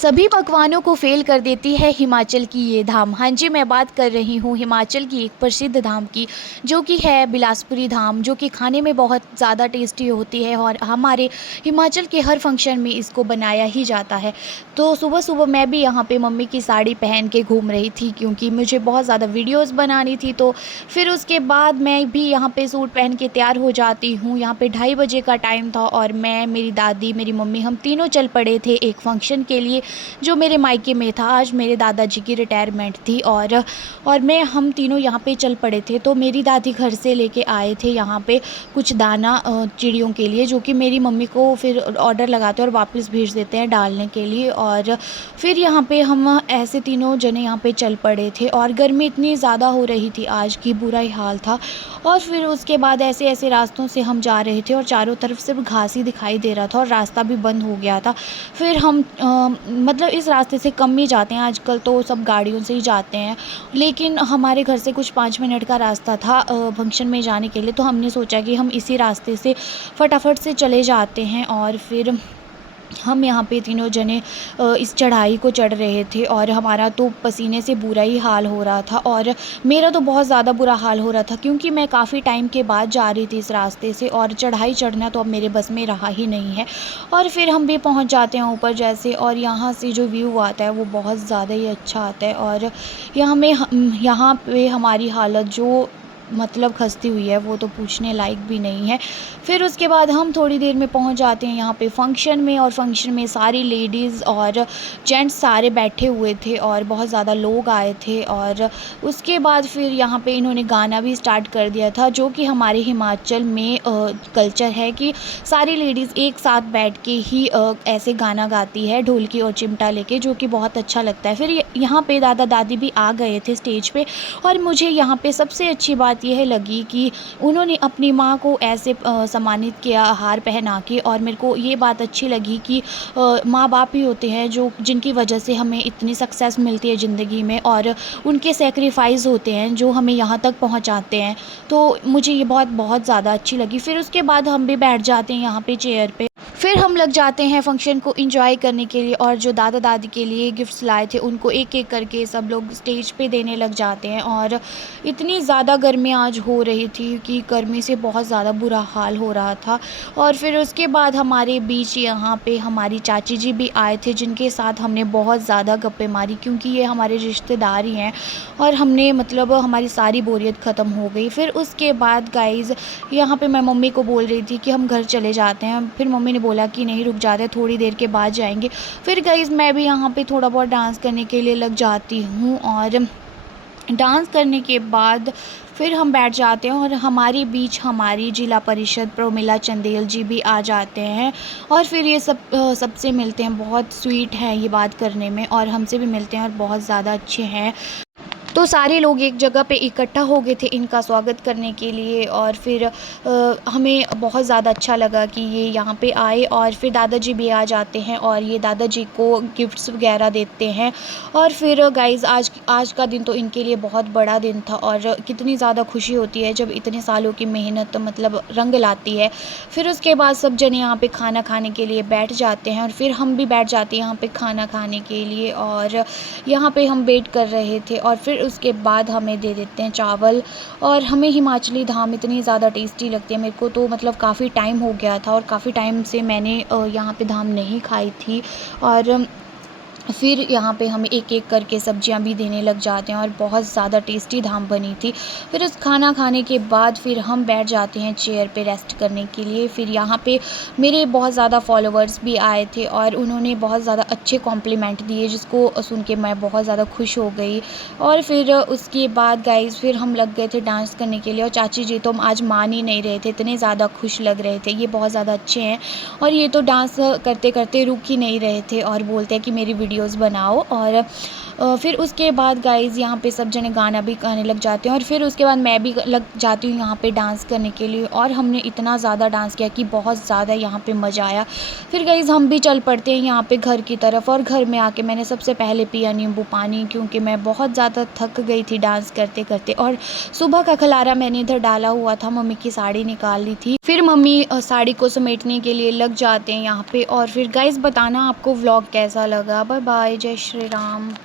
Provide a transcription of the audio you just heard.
सभी पकवानों को फ़ेल कर देती है हिमाचल की ये धाम। हाँ जी, मैं बात कर रही हूँ हिमाचल की एक प्रसिद्ध धाम की, जो कि है बिलासपुरी धाम, जो कि खाने में बहुत ज़्यादा टेस्टी होती है और हमारे हिमाचल के हर फंक्शन में इसको बनाया ही जाता है। तो सुबह-सुबह मैं भी यहाँ पे मम्मी की साड़ी पहन के घूम रही थी, क्योंकि मुझे बहुत ज़्यादा वीडियोज़ बनानी थी। तो फिर उसके बाद मैं भी यहाँ पे सूट पहन के तैयार हो जाती हूँ। यहाँ पे 2:30 बजे का टाइम था और मैं, मेरी दादी, मेरी मम्मी, हम तीनों चल पड़े थे एक फंक्शन के लिए, जो मेरे मायके में था। आज मेरे दादाजी की रिटायरमेंट थी और हम तीनों यहाँ पे चल पड़े थे। तो मेरी दादी घर से लेके आए थे यहाँ पे कुछ दाना चिड़ियों के लिए, जो कि मेरी मम्मी को फिर ऑर्डर लगाते हैं और वापस भेज देते हैं डालने के लिए। और फिर यहाँ पे हम ऐसे तीनों जने यहाँ पे चल पड़े थे और गर्मी इतनी ज़्यादा हो रही थी आज की, बुरा ही हाल था। और फिर उसके बाद ऐसे ऐसे रास्तों से हम जा रहे थे और चारों तरफ सिर्फ घास ही दिखाई दे रहा था और रास्ता भी बंद हो गया था। फिर हम मतलब इस रास्ते से कम ही जाते हैं आजकल, तो सब गाड़ियों से ही जाते हैं। लेकिन हमारे घर से कुछ 5 मिनट का रास्ता था फंक्शन में जाने के लिए, तो हमने सोचा कि हम इसी रास्ते से फटाफट से चले जाते हैं। और फिर हम यहाँ पे तीनों जने इस चढ़ाई को चढ़ रहे थे और हमारा तो पसीने से बुरा ही हाल हो रहा था और मेरा तो बहुत ज़्यादा बुरा हाल हो रहा था, क्योंकि मैं काफ़ी टाइम के बाद जा रही थी इस रास्ते से और चढ़ाई चढ़ना तो अब मेरे बस में रहा ही नहीं है। और फिर हम भी पहुँच जाते हैं ऊपर जैसे, और यहाँ से जो व्यू आता है वो बहुत ज़्यादा ही अच्छा आता है। और यहाँ पे हमारी हालत जो मतलब खस्ती हुई है वो तो पूछने लायक भी नहीं है। फिर उसके बाद हम थोड़ी देर में पहुंच जाते हैं यहाँ पे फंक्शन में, और फंक्शन में सारी लेडीज़ और जेंट्स सारे बैठे हुए थे और बहुत ज़्यादा लोग आए थे। और उसके बाद फिर यहाँ पे इन्होंने गाना भी स्टार्ट कर दिया था, जो कि हमारे हिमाचल में कल्चर है कि सारी लेडीज़ एक साथ बैठ के ही ऐसे गाना गाती है ढोलकी और चिमटा लेके, जो कि बहुत अच्छा लगता है। फिर यहाँ पे दादा दादी भी आ गए थे स्टेज पे, और मुझे यहाँ पे सबसे अच्छी बात यह लगी कि उन्होंने अपनी माँ को ऐसे सम्मानित किया हार पहना के। और मेरे को ये बात अच्छी लगी कि माँ बाप ही होते हैं जो जिनकी वजह से हमें इतनी सक्सेस मिलती है ज़िंदगी में, और उनके सेक्रीफाइस होते हैं जो हमें यहाँ तक पहुँचाते हैं। तो मुझे ये बहुत बहुत ज़्यादा अच्छी लगी। फिर उसके बाद हम भी बैठ जाते हैं यहाँ पे चेयर पे। फिर हम लग जाते हैं फंक्शन को एंजॉय करने के लिए, और जो दादा दादी के लिए गिफ्ट्स लाए थे उनको एक एक करके सब लोग स्टेज पे देने लग जाते हैं। और इतनी ज़्यादा गर्मी आज हो रही थी कि गर्मी से बहुत ज़्यादा बुरा हाल हो रहा था। और फिर उसके बाद हमारे बीच यहाँ पे हमारी चाची जी भी आए थे, जिनके साथ हमने बहुत ज़्यादा गप्पे मारी, क्योंकि ये हमारे रिश्तेदार ही हैं। और हमने मतलब हमारी सारी बोरियत ख़त्म हो गई। फिर उसके बाद गाइज़ यहाँ पे मैं मम्मी को बोल रही थी कि हम घर चले जाते हैं। फिर मम्मी ने बोला कि नहीं, रुक जाते, थोड़ी देर के बाद जाएंगे। फिर गाइज़ मैं भी यहाँ पे थोड़ा बहुत डांस करने के लिए लग जाती हूँ, और डांस करने के बाद फिर हम बैठ जाते हैं। और हमारे बीच हमारी जिला परिषद प्रमिला चंदेल जी भी आ जाते हैं, और फिर ये सबसे मिलते हैं। बहुत स्वीट हैं ये बात करने में, और हमसे भी मिलते हैं और बहुत ज़्यादा अच्छे हैं। तो सारे लोग एक जगह पे इकट्ठा हो गए थे इनका स्वागत करने के लिए। और फिर हमें बहुत ज़्यादा अच्छा लगा कि ये यहाँ पे आए। और फिर दादाजी भी आ जाते हैं और ये दादाजी को गिफ्ट्स वगैरह देते हैं। और फिर गाइज़ आज का दिन तो इनके लिए बहुत बड़ा दिन था, और कितनी ज़्यादा खुशी होती है जब इतने सालों की मेहनत मतलब रंग लाती है। फिर उसके बाद सब जने यहाँ पे खाना खाने के लिए बैठ जाते हैं, और फिर हम भी बैठ जाते हैं यहाँ पे खाना खाने के लिए। और यहाँ पे हम वेट कर रहे थे, और फिर उसके बाद हमें दे देते हैं चावल। और हमें हिमाचली धाम इतनी ज़्यादा टेस्टी लगती है, मेरे को तो मतलब काफ़ी टाइम हो गया था और काफ़ी टाइम से मैंने यहाँ पे धाम नहीं खाई थी। और फिर यहाँ पे हमें एक एक करके सब्जियां भी देने लग जाते हैं, और बहुत ज़्यादा टेस्टी धाम बनी थी। फिर उस खाना खाने के बाद फिर हम बैठ जाते हैं चेयर पे रेस्ट करने के लिए। फिर यहाँ पे मेरे बहुत ज़्यादा फॉलोअर्स भी आए थे, और उन्होंने बहुत ज़्यादा अच्छे कॉम्प्लीमेंट दिए, जिसको सुन के मैं बहुत ज़्यादा खुश हो गई। और फिर उसके बाद गाइज़ फिर हम लग गए थे डांस करने के लिए, और चाची जी तो आज मान ही नहीं रहे थे, इतने ज़्यादा खुश लग रहे थे। ये बहुत ज़्यादा अच्छे हैं, और ये तो डांस करते करते रुक ही नहीं रहे थे और बोलते हैं कि मेरी वीडियोस बनाओ। और फिर उसके बाद गाइज़ यहाँ पे सब जने गाना भी गाने लग जाते हैं, और फिर उसके बाद मैं भी लग जाती हूँ यहाँ पे डांस करने के लिए। और हमने इतना ज़्यादा डांस किया कि बहुत ज़्यादा यहाँ पे मज़ा आया। फिर गाइज़ हम भी चल पड़ते हैं यहाँ पे घर की तरफ, और घर में आके मैंने सबसे पहले पिया नींबू पानी, क्योंकि मैं बहुत ज़्यादा थक गई थी डांस करते करते। और सुबह का खलारा मैंने इधर डाला हुआ था, मम्मी की साड़ी निकाल ली थी। फिर मम्मी साड़ी को समेटने के लिए लग जाते हैं यहाँ पे। और फिर गाइज़ बताना आपको व्लॉग कैसा लगा। Bye bye. बाय, जय श्री राम।